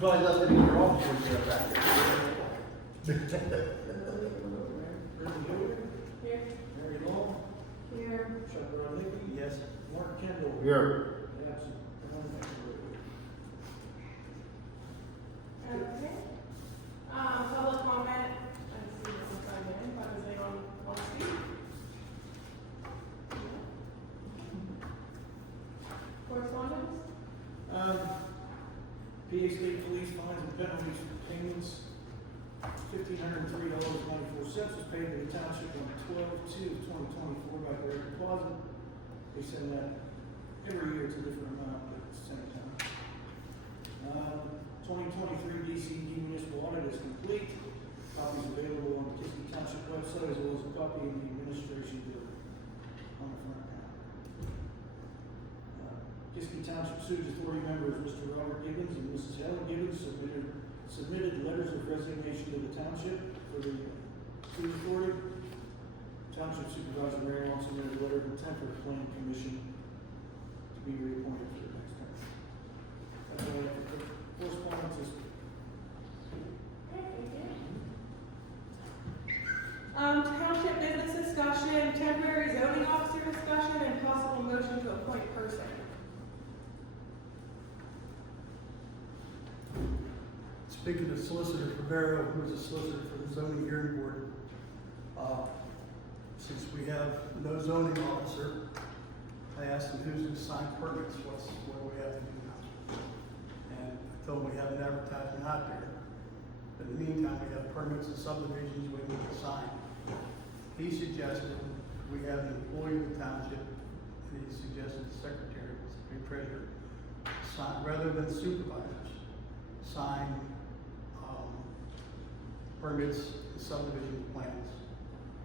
probably left it in your office when you got back there. Brenda Hewitt, Here. Mary Long, Here. Chuck Rodnicki. Yes. Mark Kendall. Here. Absent. Ron McAvoy. Okay. Public comment. Let's see if we can find it. If anything on speak. Correspondence? PA State Police fines and penalties for payments. $1,503.94 was paid to the township on 12/2/2024 by direct deposit. They send that every year, it's a different amount, but it's the same time. 2023 DCD municipal audit is complete. Copies available on the Kissimmee Township website, as well as a copy in the administration building on the front counter. Kissimmee Township Sewage Authority members, Mr. Robert Gibbons and Mrs. Helen Gibbons submitted letters of resignation to the township for the Sewage Authority. Township Supervisor Mary Long submitted a letter of intent for the Planning Commission to be reappointed for the next term. That's all I have for correspondence this week. Okay, thank you. Township business discussion, temporary zoning officer discussion, and possible motion to appoint person. Speaking to Solicitor Rivera, who is a solicitor for the zoning hearing board, since we have no zoning officer, I asked him who's going to sign permits, what do we have to do now? And I told him we have an advertisement out there. But in the meantime, we have permits and subdivisions we need to sign. He suggested we have an employee of the township, and he suggested the secretary, the treasurer, sign, rather than supervisors, sign permits and subdivision plans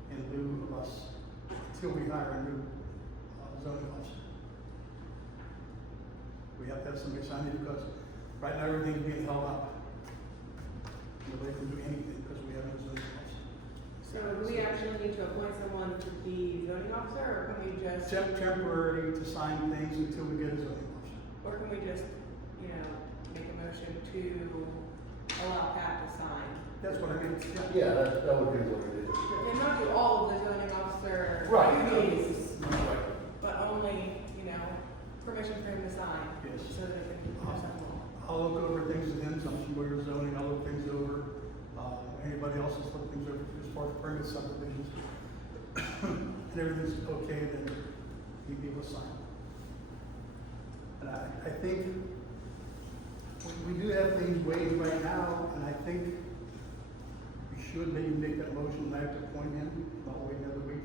in lieu of us until we hire a new zoning officer. We have to have somebody sign it because right now everything's being held up. Nobody can do anything because we have no zoning officer. So do we actually need to appoint someone to be zoning officer, or can we just, Temporary to sign things until we get a zoning officer. or can we just, make a motion to allow Pat to sign? That's what I mean. Yeah, that would be what it is. And not do all of the zoning officer Right. duties, Right. but only, permission for him to sign. Yes. So that it can be acceptable. I'll look over things with him, some familiar zoning, I'll look things over. Anybody else has looked things over as far as permit subdivisions. And everything's okay, then he'd be able to sign. And I think we do have things waiting right now, and I think we should maybe make that motion, and I have to appoint him, not wait another week.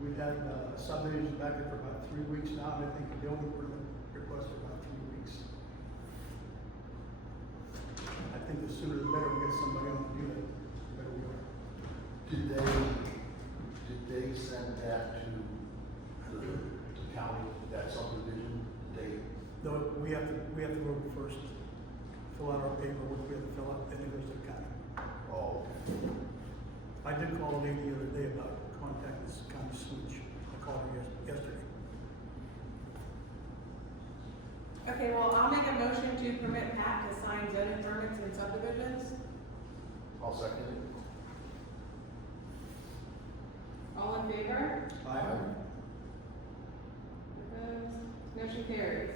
We've had subdivisions back there for about 3 weeks now, and I think the building permit request for about 3 weeks. I think the sooner the better we get somebody on to do that, the better we are. Did they send that to the county, that subdivision? No, we have to go first, fill out our paperwork, we have to fill out, and it goes to the county. Oh, I did call a lady the other day about contacting this county switch. I called her yesterday. Okay, well, I'll make a motion to permit Pat to sign zoning permits and subdivisions. I'll second it. All in favor? Aye. Opposed? Motion carries.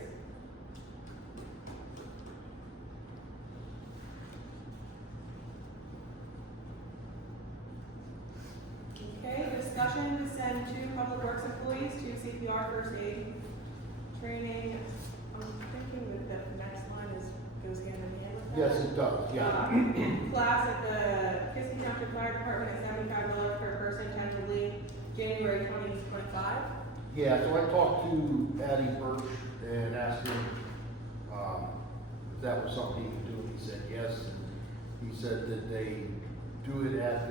Okay, discussion to send 2 public works employees to CPR first aid training. I'm thinking that the next line goes hand in hand with that. Yes, it does, yeah. Class at the Kissimmee Township Fire Department at $75 per person, tentatively January 2025. Yeah, so I talked to Addie Birch and asked him, if that was something he could do, and he said yes. And he said that they do it at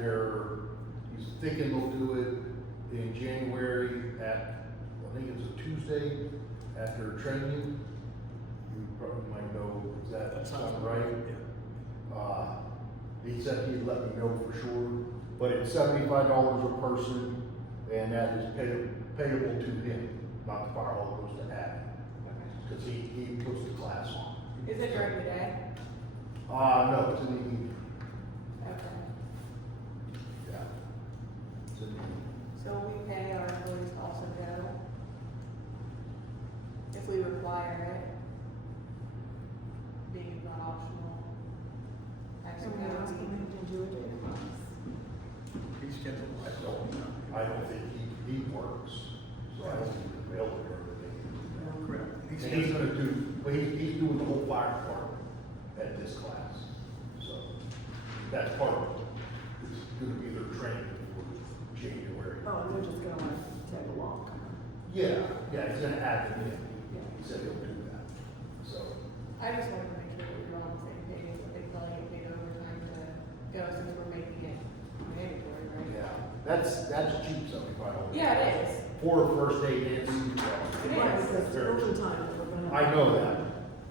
he's thinking they'll do it in January at, I think it's a Tuesday after training. You probably might know, is that sound right? Yeah. He said he'd let me know for sure, but it's $75 a person, and that is payable to him, not the fire hall, goes to Addie. Because he puts the class on. Is it during the day? No, it's in the evening, Okay. yeah. It's in the evening. So we pay our employees also go? If we require it? Being not optional? Someone else coming to do it in house. He's scheduled. I don't think he works, so I don't think he's available every day. Correct. And he's gonna do, well, he's doing the whole fire department at this class, so that's part of it. It's gonna be their training for January. Oh, and they're just gonna want to tag along. Yeah, he's gonna add them in. Yeah. He said he'll do that, so. I just wanted to make sure that we were on the same page, that they probably get paid overtime to go since we're making it mandatory, right? Yeah, that's cheap, $75. Yeah, it is. For a first aid and It CPR. is. Right, because it's overtime that we're gonna. I know that.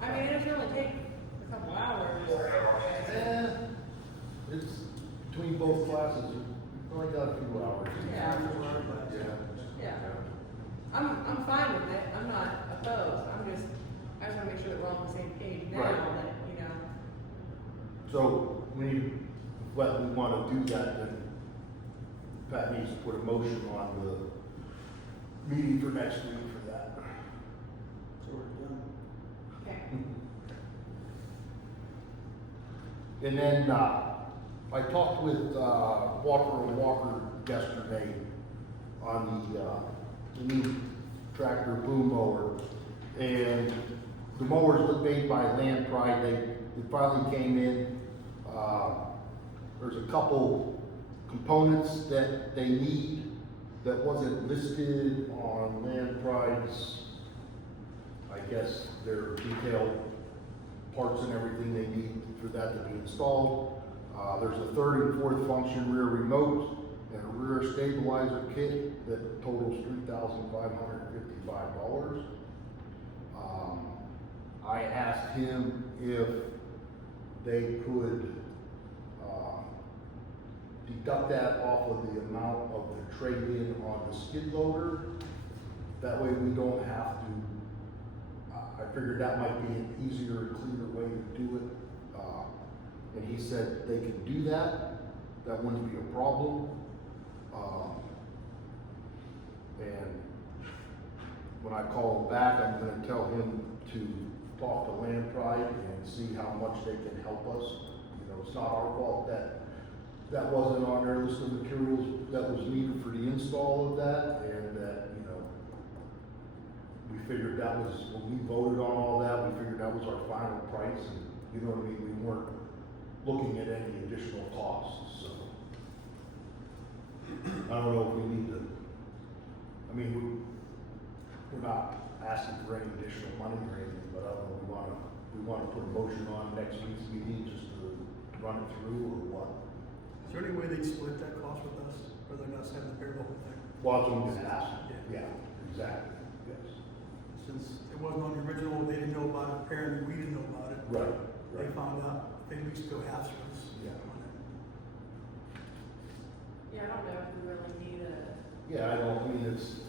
I mean, it should only take a couple hours. It's between both classes, you only got a few hours. Yeah. Yeah. Yeah. I'm fine with it, I'm not opposed, I just wanna make sure that we're all on the same page now, Right. that, you know. So, we wanna do that, then Pat needs to put a motion on the meeting for next week for that. So we're done. Okay. And then, I talked with, Walker and Walker yesterday on the new tractor boom mower. And the mowers were made by Land Pride, they finally came in. There's a couple components that they need that wasn't listed on Land Pride's, I guess, their detailed parts and everything they need for that to be installed. There's a third and fourth function rear remote and a rear stabilizer kit that totals $3,555. I asked him if they could, deduct that off of the amount of the trade-in on the skid loader. That way we don't have to, I figured that might be an easier and cleaner way to do it. And he said they could do that, that wouldn't be a problem. And when I call him back, I'm gonna tell him to talk to Land Pride and see how much they can help us. You know, it's not our fault that that wasn't on their list of materials that was needed for the install of that, and that, you know, we figured that was, when we voted on all that, we figured that was our final price, and, you know what I mean, we weren't looking at any additional costs, so. I don't know if we need to, I mean, we're not asking for any additional money or anything, but I don't know, we wanna put a motion on next week's meeting just to run it through, or what? Is there any way they'd split that cost with us, or they're not having to bear the whole thing? Well, that's what I'm gonna ask. Yeah, exactly, yes. Since it wasn't on the original, they didn't know about it, apparently we didn't know about it. Right, They right. found out, they at least go halves for us. Yeah. Yeah, I don't know if we really need a, Yeah, I don't, I mean, it's,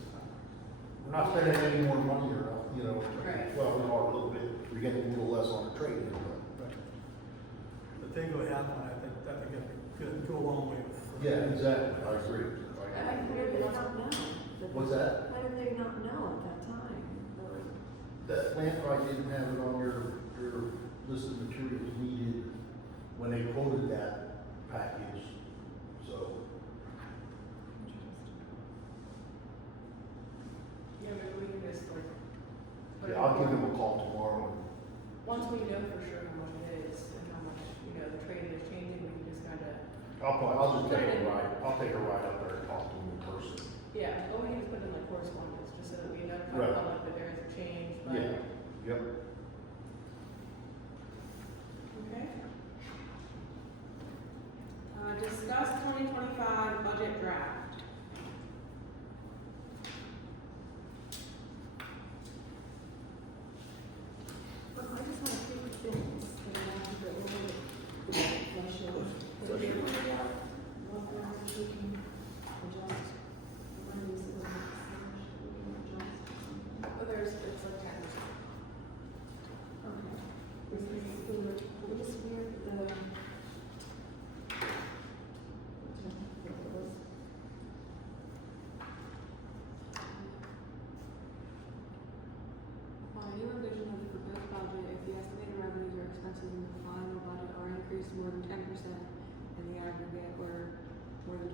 we're not spending any more money or, you know, Right. well, we are a little bit, we're getting a little less on the trade, but. Right. But they go half on it, I think that'd go a long way with. Yeah, exactly, I agree. How did they not know? What's that? How did they not know at that time? Or- That Land Pride didn't have it on your list of materials needed when they quoted that package, so. you know, maybe we can just like. put Yeah, it I'll give on- them a call tomorrow. Once we know for sure how much it is and how much, you know, the trade is changing, we can just kinda, I'll just take a ride, I'll take a ride up there and talk to them in person. yeah, but we can just put it in like correspondence, just so that we know, Right. public that there is a change, but. Yeah, yep. Okay. Discuss 2025 budget draft. Well, I just want to pick things that I want to go over. I should put it out, what things we can adjust. When is it, we can adjust? Oh, it's like 10%.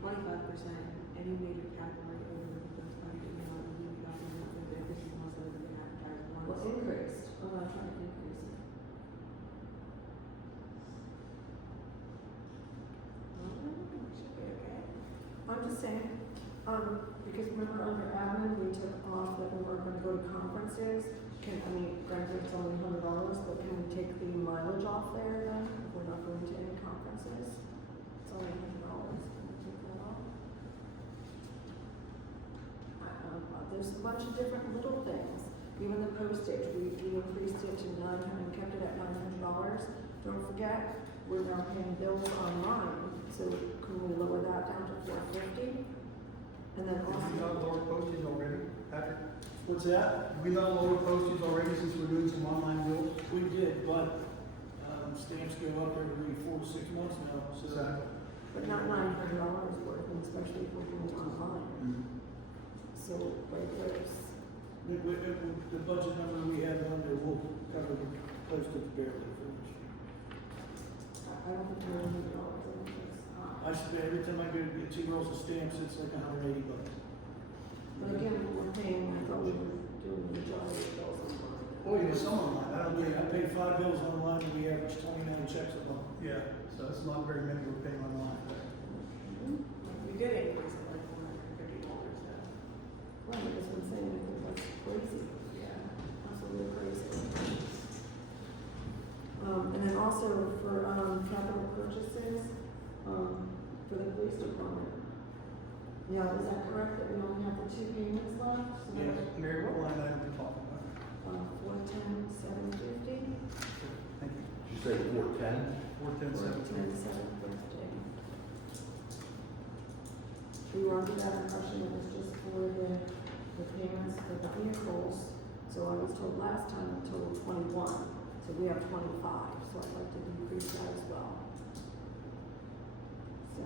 25%, any major category over the budget amount, we leave it up and nothing, but everything else other than advertised once. Well, increased, I'm not trying to increase it. Should be okay. I'm just saying, because remember under admin, we took off that we weren't gonna go to conferences. Granted, it's only $100, but can we take the mileage off there then, if we're not going to any conferences? It's only $100, can we take that off? There's a bunch of different little things, even the postage, we increased it to kept it at $900. Don't forget, we're now paying bills online, so can we lower that down to $450? And then Did we also, not lower postage already, Patrick? What's that? Did we not lower postage already since we're doing some online bills? We did, but, stamps go up every 4 to 6 months now, so. Exactly. but not $900 worth, and especially if we're doing it online. So, right there's, The budget number we have under will cover the postage barely for this. I don't think $900, I think it's high. I spend, every time I go to get 2 rolls of stamps, it's like $180. But again, we're paying, I thought we were doing the majority of bills online. Oh, yeah, some online, I don't think. I paid 5 bills online, and we average 29 checks a month. Yeah, so it's not very many we're paying online. We did increase it like $450 though. Right, that's what I'm saying, I think that's crazy. Yeah. Absolutely crazy. And then also for, capital purchases, for the police department. Yeah, is that correct, that we only have the 2 payments left? So Yes. that's, Mary, what line item are we talking about? 410, 750? Thank you. Did you say 410? 410, 410, 750. We were under that impression it was just for the payments for the vehicles. So I was told last time a total 21, so we have 25, so I'd like to decrease that as well. So,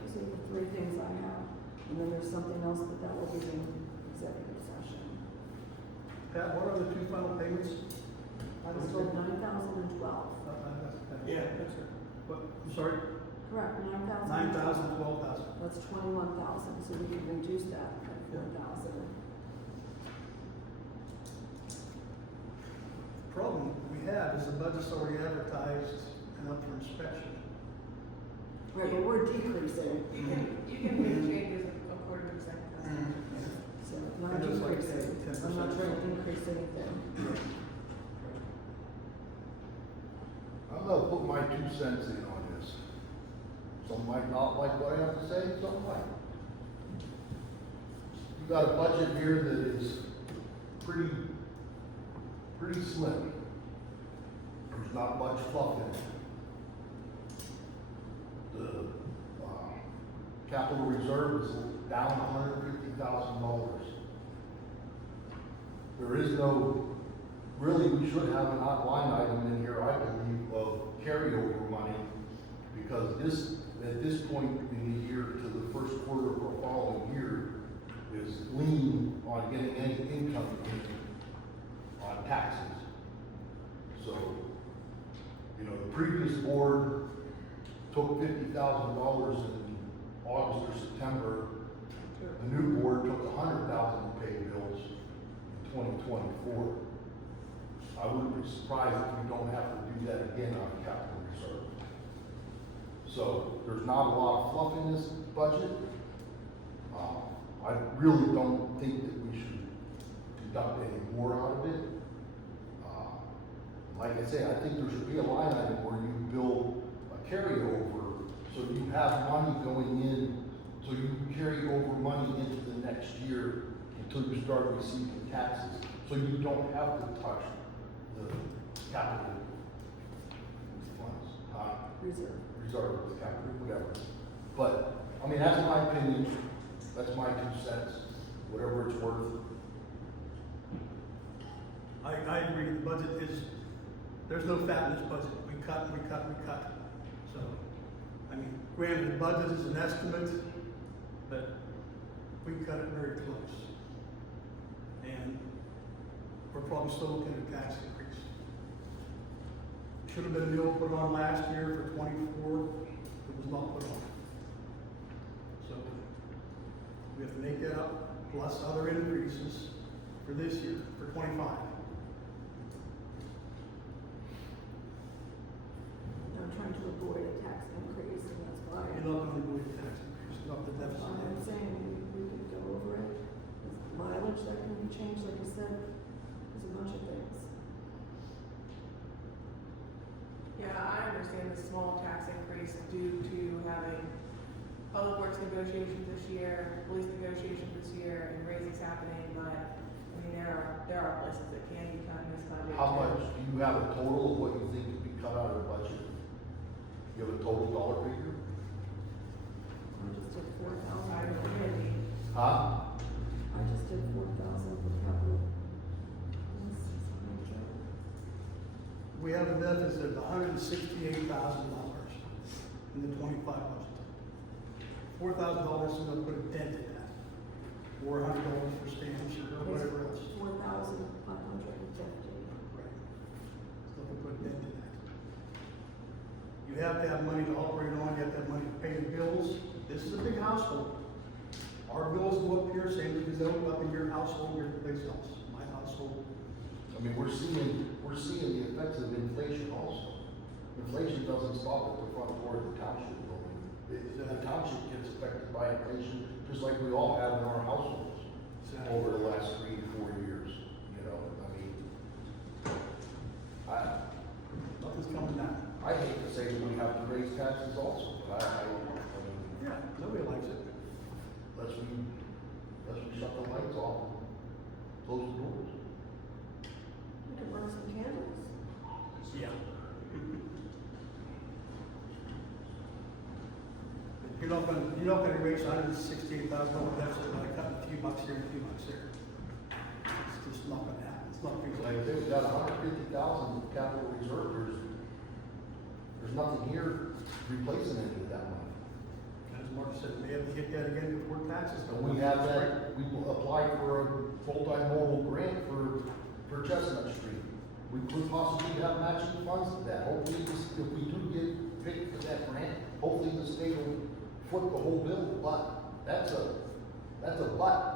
those are the 3 things I have, and then there's something else, but that will be in executive session. Pat, what are the 2 final payments? I was told 9,012. Yeah, that's right. What, I'm sorry? Correct, 9,000. 9,000, 12,000. That's 21,000, so we can reduce that by 4,000. Problem we have is the budget's already advertised and up for inspection. Right, but we're decreasing, You can make changes according to second class. so not And it's like decreasing. 10%. I'm not trying to increase anything. I'm gonna put my 2 cents in on this. Some might not like what I have to say, some might. You got a budget here that is pretty slim. There's not much fluff in it. The, capital reserve is down $150,000. There is no, really, we should have an odd line item in here, I believe, of carryover money, because at this point in the year to the first quarter of the following year is lean on getting any income in on taxes. So, the previous board took $50,000 in August or September. The new board took $100,000 to pay bills in 2024. I wouldn't be surprised if we don't have to do that again on capital reserve. So there's not a lot of fluff in this budget. I really don't think that we should deduct any more out of it. Like I say, I think there should be a line item where you build a carryover, so you have money going in, so you can carry over money into the next year until you start receiving taxes, so you don't have to touch the capital funds, reserve, capital, whatever. But, that's my opinion, that's my 2 cents, whatever it's worth. I agree, the budget is, there's no fat in this budget. We cut. So, granted, the budget is an estimate, but we cut it very close. And we're probably still looking at a tax increase. Should have been a bill put on last year for 24, it was not put on. We have to make that up, plus other increases for this year, for 25. I'm trying to avoid a tax increase, and that's why. You're not gonna avoid the tax increase, not the That's why I'm deficit. saying we could go over it. There's mileage that can be changed, like I said, there's a bunch of things. Yeah, I understand the small tax increase due to having public works negotiations this year, police negotiations this year, and raises happening, but, I mean, there are places that can be cut in this budget. How too. much, do you have a total of what you think could be cut out of the budget? You have a total dollar figure? I just did 4,000. I don't know, maybe. Huh? I just did 4,000 for capital. We have a deficit of $168,000 in the 25 budget. $4,000 is gonna put a dent in that. $400 for stamps or whatever else. 4,550. Right. Still gonna put a dent in that. You have to have money to operate on, you have to have money to pay the bills. This is a big household. Our bills go up here, same as they go up in your household, your place else, my household. I mean, we're seeing the effects of inflation also. Inflation doesn't stop at the front door of the township building. The township gets affected by inflation, just like we all have in our households over the last 3 to 4 years, you know, I mean, Nothing's coming down. I hate to say that we have to raise taxes also, but I mean, Yeah, nobody likes it. unless we shut the lights off, and close the doors. We can burn some candles. Yeah. You're not gonna erase $168,000 deficit by cutting a few bucks here and a few bucks there. It's just not gonna happen. It's not feasible. Like, if we've got 150,000 capital reserve, there's nothing here replacing any of that money. As Mark said, we have to get that again before taxes. And we have that, we applied for a full-time mobile grant for Chestnut Street. We could possibly have matching funds to that. Hopefully, if we do get picked for that grant, hopefully the state will foot the whole bill, but that's a but.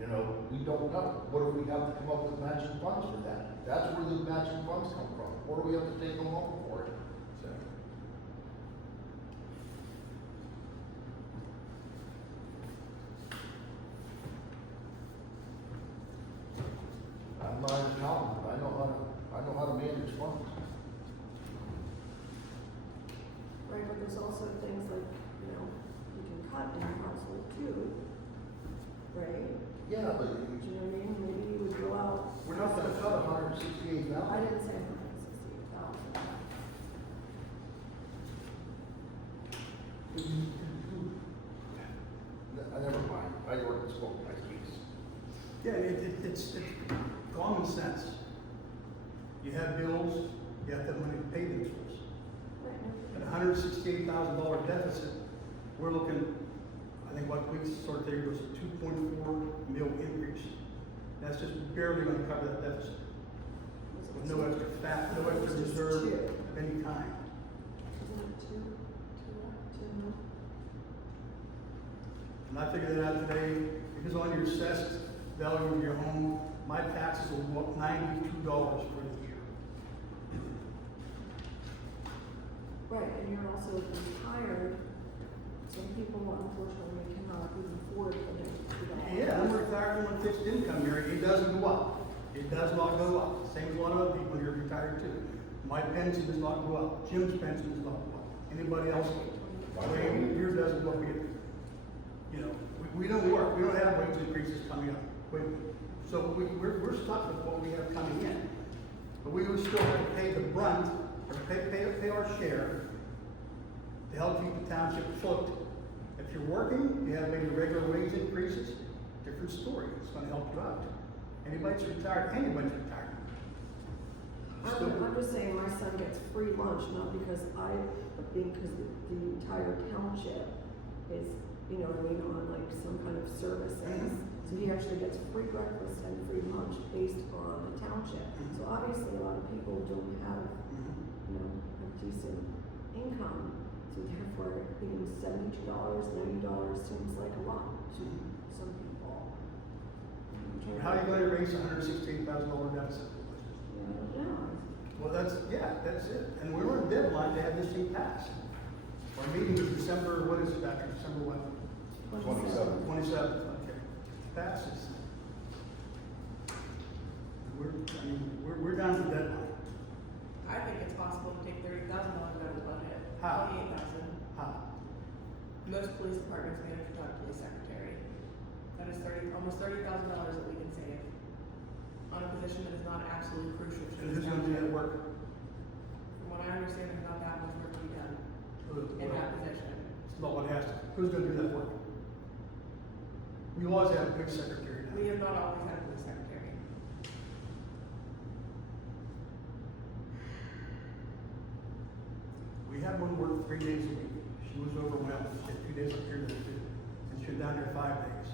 You know, we don't know. What if we have to come up with matching funds for that? That's where the matching funds come from. Or do we have to take a loan for it? I'm not an accountant, but I know how to manage funds. Right, but there's also things like, you know, you can cut in your household too, right? Yeah, but Do you know what I mean? Maybe you would go out. we're not gonna cut $168,000. I didn't say 168,000. Never mind, I already spoke my piece. Yeah, it's common sense. You have bills, you have to have money to pay those bills. Right. At $168,000 deficit, we're looking, I think what we sort of figured was a 2.4 mil increase. That's just barely gonna cover that deficit. With no extra fat, no extra reserve of any kind. Isn't it two mil? And I figured that out today, because on your assessed value of your home, my taxes will go up $92 for the year. Right, and you're also retired. Some people unfortunately cannot even afford the Yeah, I'm retired on a fixed income here, it doesn't go up. It does not go up. Same as a lot of other people here retired too. My pension does not go up. Jim's pension does not go up. Anybody else? Yours doesn't go up either. You know, we don't work. We don't have wage increases coming up. So we're stuck with what we have coming in. But we would still have to pay the brunt, or pay our share to help keep the township afloat. If you're working, you have maybe regular wage increases, different story. It's gonna help you out. Anybody's retired, anybody's retired. I'm just saying my son gets free lunch, not because but because the entire township is, you know what I mean, on like some kind of services. So he actually gets free breakfast and free lunch based on the township. So obviously a lot of people don't have, you know, a decent income So therefore, even $72, $90 seems like a lot to some people. How are you gonna erase $168,000 deficit? Yeah. Well, that's it. And we were in deadline to have this thing passed. Our meeting was December, what is it, after December what? 27th. 27th, okay. Passes. We're down to deadline. I think it's possible to take $30,000 out of the budget. How? $28,000. How? Most police departments manage to talk to the secretary. That is almost $30,000 that we can save on a position that is not absolutely crucial to And this who's gonna do that township. work? From what I understand, there's not that much work to be done in Well, that position. it's not what has to. Who's gonna do that work? We always have a good secretary now. We have not always had a police secretary. We had one work 3 days a week. She was overwhelmed. She had 2 days up here to do, and she was down there 5 days.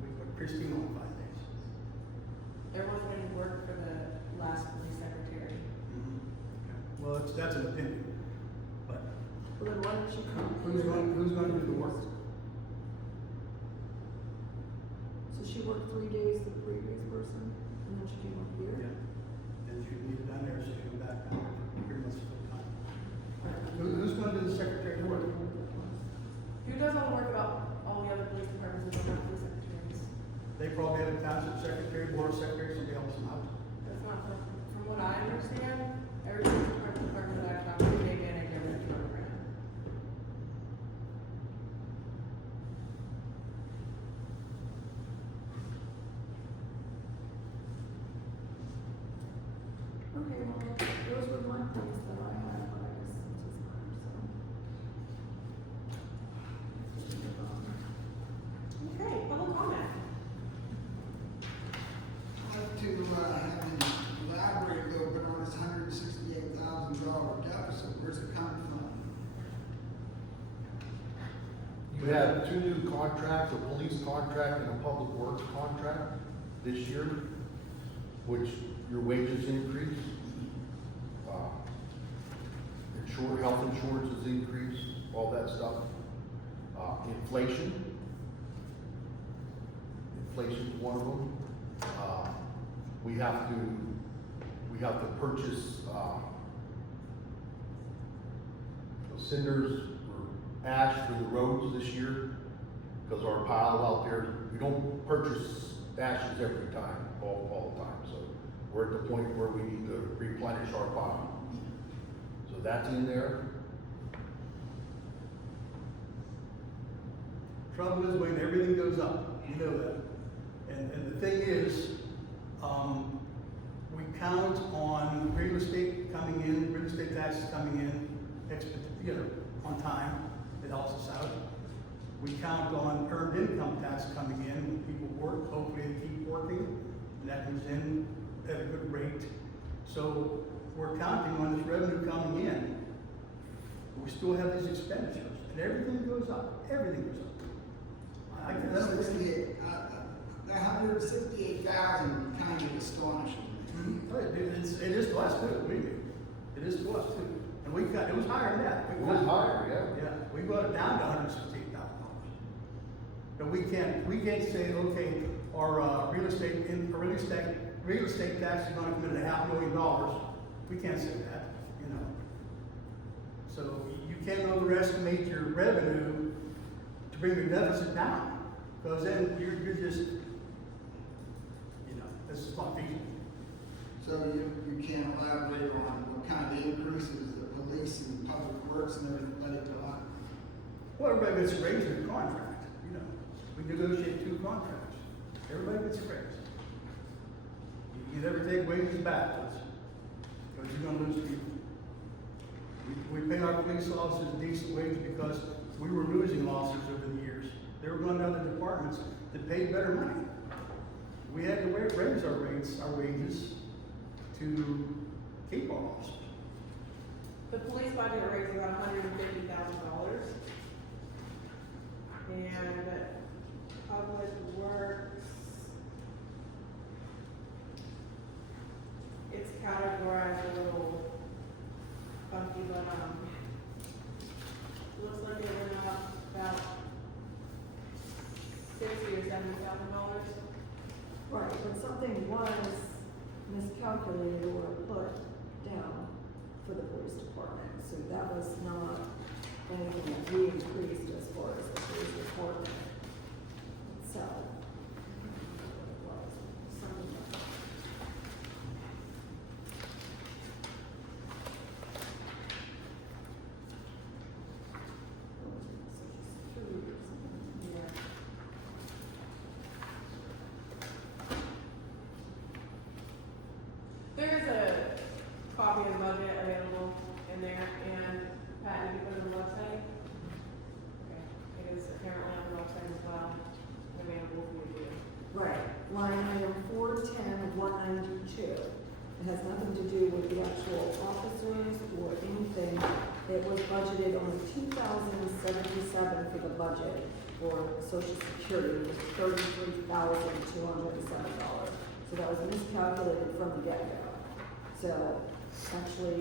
We put Christine on 5 days. There wasn't any work for the last police secretary. Well, that's an opinion, but Well, then why don't you come? who's going to do the work? So she worked 3 days, the previous person, and then she came up here? And she leave it down there, so she come back down there pretty much full time. Who's going to do the secretary work? Who does all the work about all the other police departments and not police secretaries? They probably have a township secretary, board secretary, somebody helps them out. That's not, from what I understand, every police department that I've talked to, they manage every program. Okay, well, those were my things that I had, but I guess it doesn't matter, so. Okay, public comment. I'd like to, have him elaborate a little bit on this $168,000 deficit. Where's it coming from? You have 2 new contracts, a police contract and a public works contract this year, which your wages increase. Health insurance has increased, all that stuff. Inflation's one of them. We have to purchase, cinders or ash for the roads this year, because our pile out there, we don't purchase ashes every time, all the time, so we're at the point where we need to replenish our pile. So that's in there. Trouble is when everything goes up, you know that. And the thing is, we count on real estate coming in, real estate taxes coming in, on time. It helps us out. We count on earned income tax coming in when people work. Hopefully they keep working, and that comes in at a good rate. So we're counting on this revenue coming in. We still have these expenditures, and everything goes up. Everything goes up. I can understand. The $168,000 kind of astonishing. It is to us too, believe me. It is to us too. And it was higher than that. It was higher, yeah. Yeah, we brought it down to $168,000. But we can't say, okay, our real estate tax is gonna come in at $500,000. We can't say that, So you can't overestimate your revenue to bring your deficit down, because then you're just, this is not feasible. So you can't elaborate on what kind of increases the police and public works and everybody got? Well, everybody gets a raise in the contract, We negotiate 2 contracts. Everybody gets a raise. You never take wages backwards, because you're gonna lose people. We pay our police officers a decent wage because we were losing officers over the years. They were going to other departments that paid better money. We had to raise our wages to keep our officers. The police budget raised about $150,000. And public works, it's categorized a little funky, but, $170,000. Right, but something was miscalculated or put down for the police department, so that was not anything that we increased as far as the police department itself. It was something like that. Social Security or something. Yeah. There is a copy of the budget available in there, and Pat, did you put it on the website? Okay, it is apparently on the website as well, available for you to view. Right, line item 410-192. It has nothing to do with the actual officers or anything. It was budgeted on $2,077 for the budget for Social Security, it was $33,207. So that was miscalculated from the get-go. So actually,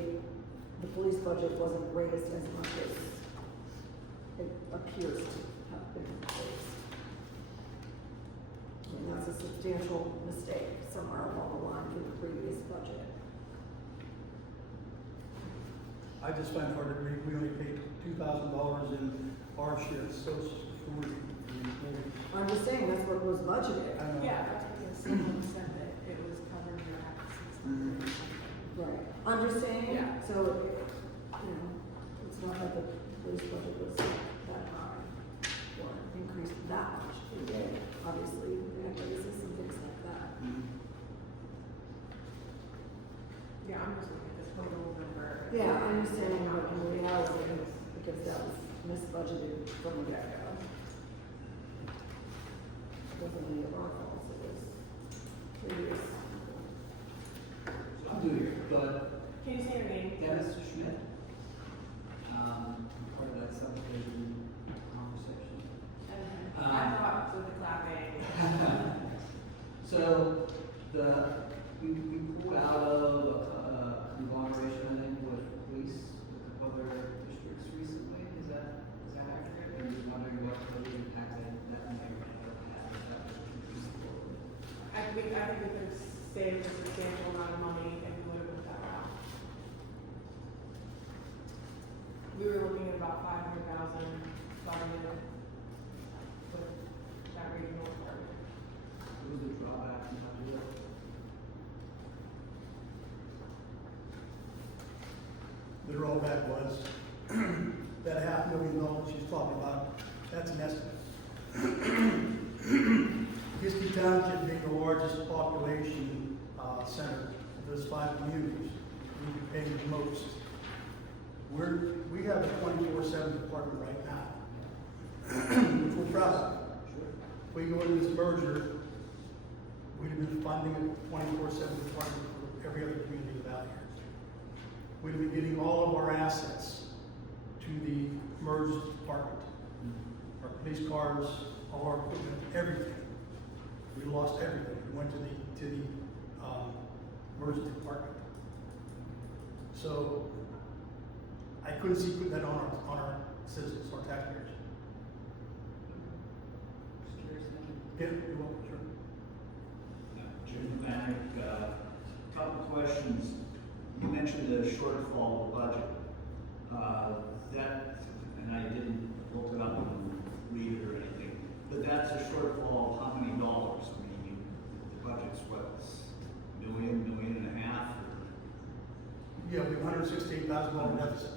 the police budget wasn't raised as much as it appears to have been raised. And that's a substantial mistake somewhere along the line for the previous budget. I just find it hard to read, we only paid $2,000 in our share of Social Security. I'm just saying, that's what was budgeted. I know. Yeah, that's because someone said that it was covered in Act 600 or something. Right. I'm just saying, Yeah. so, you know, it's not that the police budget was that high or increased that much. It did, obviously, we had raises and things like that. Yeah, I'm just looking at the total number. Yeah, I understand how in reality, because that was misbudgeted from the get-go. It wasn't any of our faults, it was previous. I'm doing it, but Can you say your name? Dennis Schmidt, part of that subdivision conversation. And I thought with the clapping. So we pulled out of conglomeration, I think, with police, with a couple other districts recently. Is that accurate? I'm just wondering what the impact that may or may not have if that was increased forward. I think we could have saved a substantial amount of money if we would have put that out. We were looking at about 500,000 budgeted with that regional department. What was the drawback in budget? The drawback was that $500,000 she's talking about, that's an estimate. Kiski Township being the largest population center of those 5 communities, we would pay the most. We have a 24/7 department right now, which we're proud of. If we go into this merger, we'd have been funding a 24/7 department for every other community about here. We'd have been getting all of our assets to the merged department. Our police cars, all our equipment, everything. We lost everything. We went to the merged department. So I couldn't see putting that on our citizens, our taxpayers. Just curious, thank you. Yeah, you're welcome, sure. Jim Bannick, couple questions. You mentioned the shortfall budget. That, and I didn't look it up and read it or anything, but that's a shortfall of how many dollars? I mean, the budget's what, million and a half? Yeah, we have $168,000 deficit.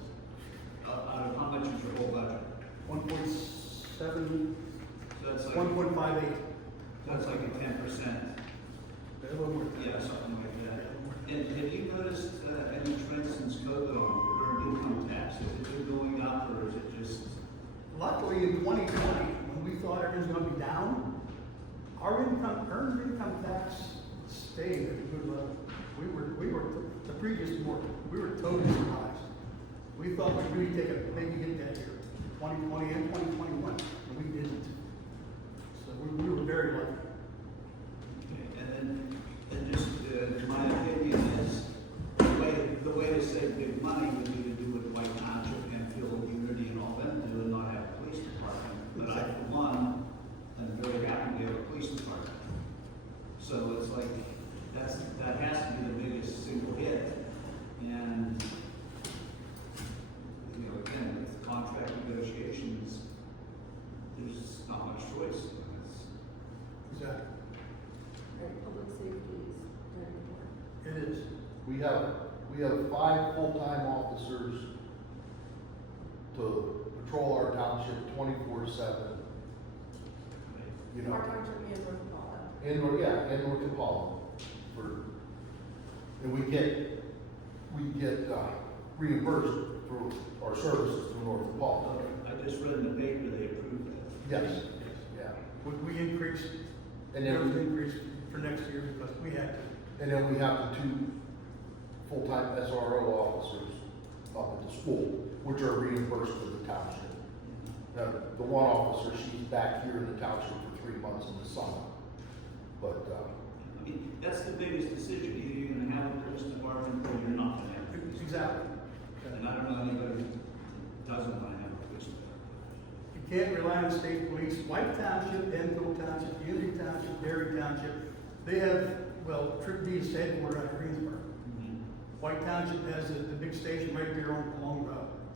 Out of how much is your whole budget? 1.7, So that's like, 1.58. that's like a 10%. A little more. Yeah, something like that. And have you noticed any trends since COVID or income tax? Has it been going up or is it just? Luckily, in 2020, when we thought everything was going to be down, our earned income tax stayed at a good level. We were the previous board, we were totally surprised. We thought we'd really take a big hit that year, 2020 and 2021, and we didn't. So we were very lucky. Okay, and just, my opinion is, the way to save big money would be to do what White Township and Phil Unity and all them do and not have a police department. But I, for one, am very happy we have a police We have 5 full-time officers to patrol our township 24/7. You know, Our township is North Apollo. in North Apollo. And we get reimbursed for our services through North Apollo. I just read in the paper they approved that. Yes, yeah. We increased, And there was an then, increase for next year because we had to. and then we have the 2 full-time SRO officers up at the school, which are reimbursed to the township. Now, the one officer, she's back here in the township for 3 months in the summer. But, I mean, that's the biggest decision, either you're gonna have a police department or you're not gonna have a police Exactly. department. And I don't know anybody who doesn't wanna have a police department. You can't rely on state police. White Township, Enfield Township, Unity Township, Dairy Township, they have, well, Trip D is headquartered out of Greensboro. White Township has the big station right there along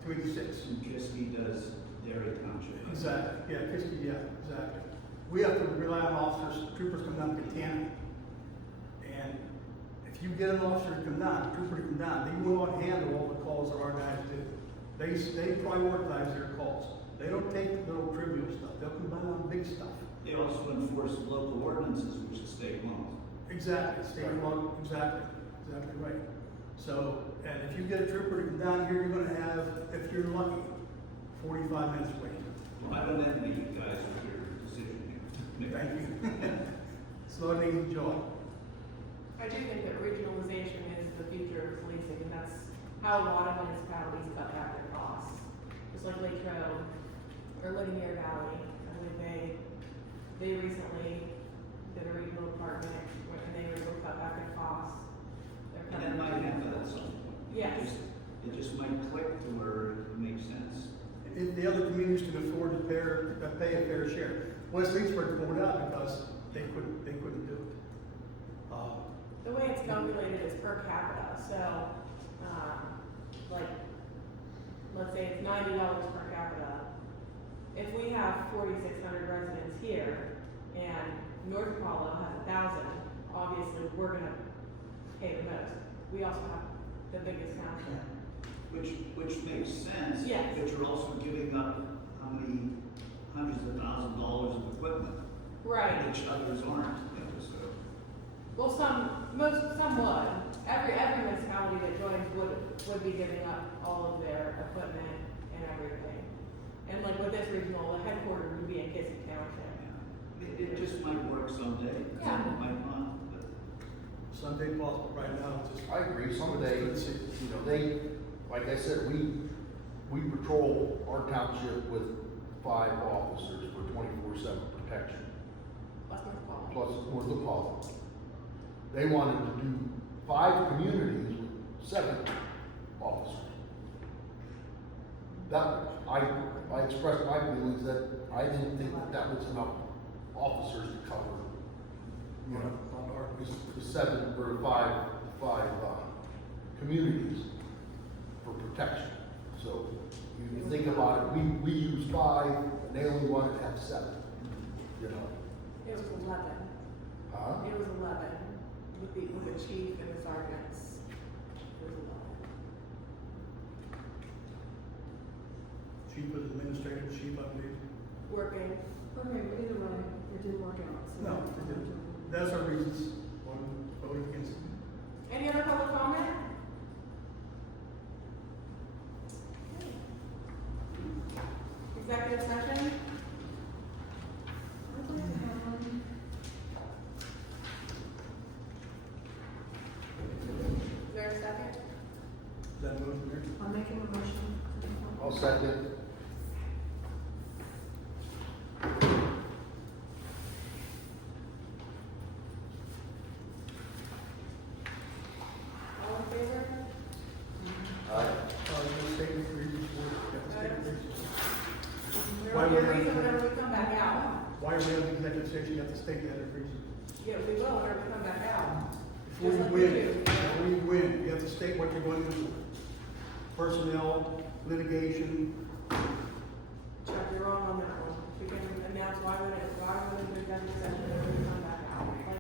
286. And Kiski does Dairy Township. Exactly, yeah, Kiski, yeah, exactly. We have to rely on officers, troopers come down to Katana. And if you get an officer to come down, a trooper to come down, they will not handle all the calls that our guys do. They prioritize their calls. They don't take little trivial stuff, they'll come down on big stuff. They also enforce local ordinances, which is state law. Exactly, state law, exactly right. So, and if you get a trooper to come down here, you're gonna have, if you're lucky, 45 minutes wait. Well, I don't envy you guys with your decision here. Thank you. It's not an easy job. I do think that regionalization is the future of policing, and that's how a lot of municipalities cut back their costs. Just like Lake Road or Ligonier Valley, I believe they recently did a regional department and they were able to cut back their costs. They're And cutting that might back- happen at some point. Yes. It just might click to where it makes sense. If the other communities can afford to pay a fair share. West Leesburg pulled out because they couldn't do it. The way it's calculated is per capita, so, like, let's say it's $90 per capita. If we have 4,600 residents here, and North Apollo has 1,000, obviously, we're gonna pay the most. We also have the biggest township. Which makes sense. Yes. But you're also giving up how many hundreds of thousands of dollars of equipment. Right. Which others aren't, you know, so. Well, some would. Every municipality that joins would be giving up all of their equipment and everything. And like with this regional, the headquarters would be in Kissimmee Township. Yeah. It just might work someday. Yeah. It might not, but. Someday possible, right now, it's just. I agree, someday, you know, like I said, we patrol our township with 5 officers for 24/7 protection, Plus North Apollo. plus North Apollo. They wanted to do 5 communities with 7 officers. I expressed my feelings that I didn't think that was enough officers to cover, you know, the 7 or 5 communities for protection. So you think about it, we use 5, and they only wanted to have 7, you know. It was 11. Huh? It was 11 with the chief and the sergeants. It was 11. Chief was administrative chief, I believe. Working. Okay, but either way, it did work out, so. No, it didn't. That's our reasons why we voted against it. Any other public comment? Executive session? I'd like to have one. Is there a second? Is that a motion there? I'm making a motion. I'll second. All in favor? State reasons for it. Yeah, state reasons. We're Why on would your I- reason whenever we come back out. Why are we having executive session? You have to state that at reason. Yeah, we will whenever we come back out. Before Just you like we win, do. before you win, you have to state what you're going to do. Personnel, litigation, Chuck, you're wrong on that one. We can announce why we're in executive session